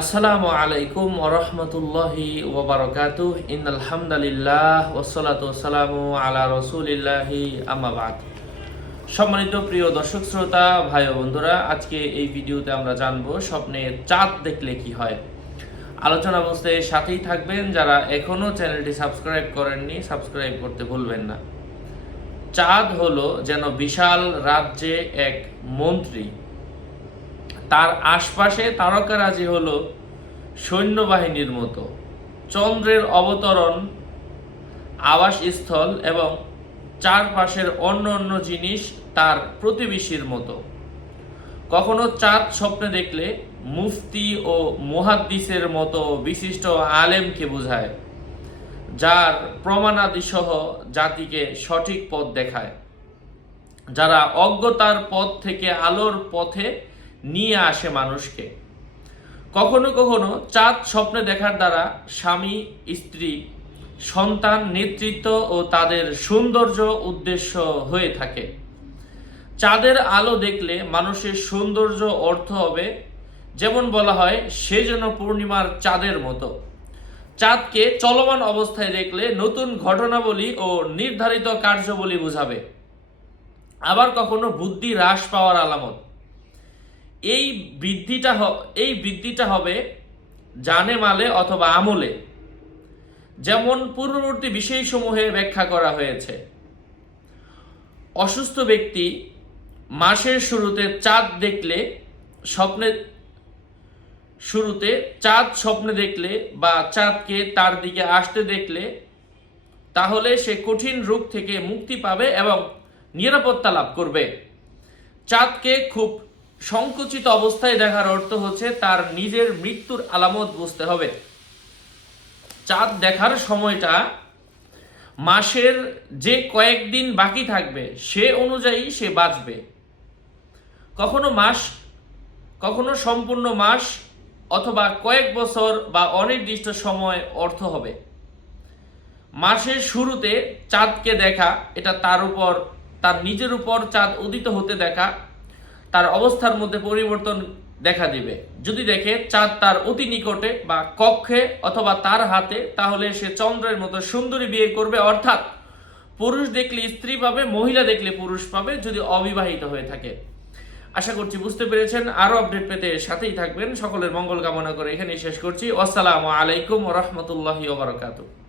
আসসালামু আলাইকুম ওয়া রাহমাতুল্লাহি ওয়া বারাকাতুহু ইন্নাল হামদালিল্লাহ ওয়াসসালাতু ওয়াসসালামু আলা রাসূলিল্লাহি আম্মা বাদ। সম্মানিত প্রিয় দর্শক শ্রোতা ভাই ও বন্ধুরা, আজকে এই ভিডিওতে আমরা জানবো স্বপ্নে চাঁদ দেখলে কি হয়। আলোচনা বুঝতে সাথেই থাকবেন। যারা এখনো চ্যানেলটি সাবস্ক্রাইব করেননি, সাবস্ক্রাইব করতে ভুলবেন না। চাঁদ হলো যেন বিশাল রাজ্যে এক মন্ত্রী, তার আশপাশে তারকারাজি হলো সৈন্যবাহিনীর মতো। চন্দ্রের অবতরণ আবাসস্থল এবং চারপাশের অন্য অন্য জিনিস তার প্রতিবেশীর মতো। কখনো চাঁদ স্বপ্নে দেখলে মুফতি ও মুহাদ্দিসের মতো বিশিষ্ট আলেমকে বোঝায়, যার প্রমাণাদি সহ জাতিকে সঠিক পথ দেখায়, যারা অজ্ঞতার পথ থেকে আলোর পথে নিয়ে আসে মানুষকে। কখনো কখনো চাঁদ স্বপ্নে দেখার দ্বারা স্বামী, স্ত্রী, সন্তান, নেতৃত্ব ও তাদের সৌন্দর্য উদ্দেশ্য হয়ে থাকে। চাঁদের আলো দেখলে মানুষের সৌন্দর্য অর্থ হবে, যেমন বলা হয় সে যেন পূর্ণিমার চাঁদের মতো। চাঁদকে চলমান অবস্থায় দেখলে নতুন ঘটনাবলী ও নির্ধারিত কার্যাবলী বোঝাবে। আবার কখনো বুদ্ধি হ্রাস পাওয়ার আলামত। এই বৃদ্ধিটা হবে জানে মালে অথবা আমলে, যেমন পূর্ববর্তী বিষয়সমূহে ব্যাখ্যা করা হয়েছে। অসুস্থ ব্যক্তি মাসের শুরুতে চাঁদ স্বপ্নে দেখলে বা চাঁদকে তার দিকে আসতে দেখলে, তাহলে সে কঠিন রোগ থেকে মুক্তি পাবে এবং নিরাপত্তা লাভ করবে। চাঁদকে খুব সংকুচিত অবস্থায় দেখার অর্থ হচ্ছে তার নিজের মৃত্যুর আলামত বুঝতে হবে। চাঁদ দেখার সময়টা মাসের যে কয়েকদিন বাকি থাকবে সে অনুযায়ী সে বাঁচবে। কখনো সম্পূর্ণ মাস অথবা কয়েক বছর বা অনির্দিষ্ট সময় অর্থ হবে। মাসের শুরুতে চাঁদকে দেখা, এটা তার নিজের উপর চাঁদ উদিত হতে দেখা, তার অবস্থার মধ্যে পরিবর্তন দেখা দিবে। যদি দেখে চাঁদ তার অতি নিকটে বা কক্ষে অথবা তার হাতে, তাহলে সে চন্দ্রের মতো সুন্দরী বিয়ে করবে, অর্থাৎ পুরুষ দেখলে স্ত্রী পাবে, মহিলা দেখলে পুরুষ পাবে, যদি অবিবাহিত হয়ে থাকে। আশা করছি বুঝতে পেরেছেন। আরো আপডেট পেতে সাথেই থাকবেন। সকলের মঙ্গল কামনা করে এখানেই শেষ করছি। আসসালামু আলাইকুম ওয়া রাহমাতুল্লাহি ওয়া বারাকাতুহু।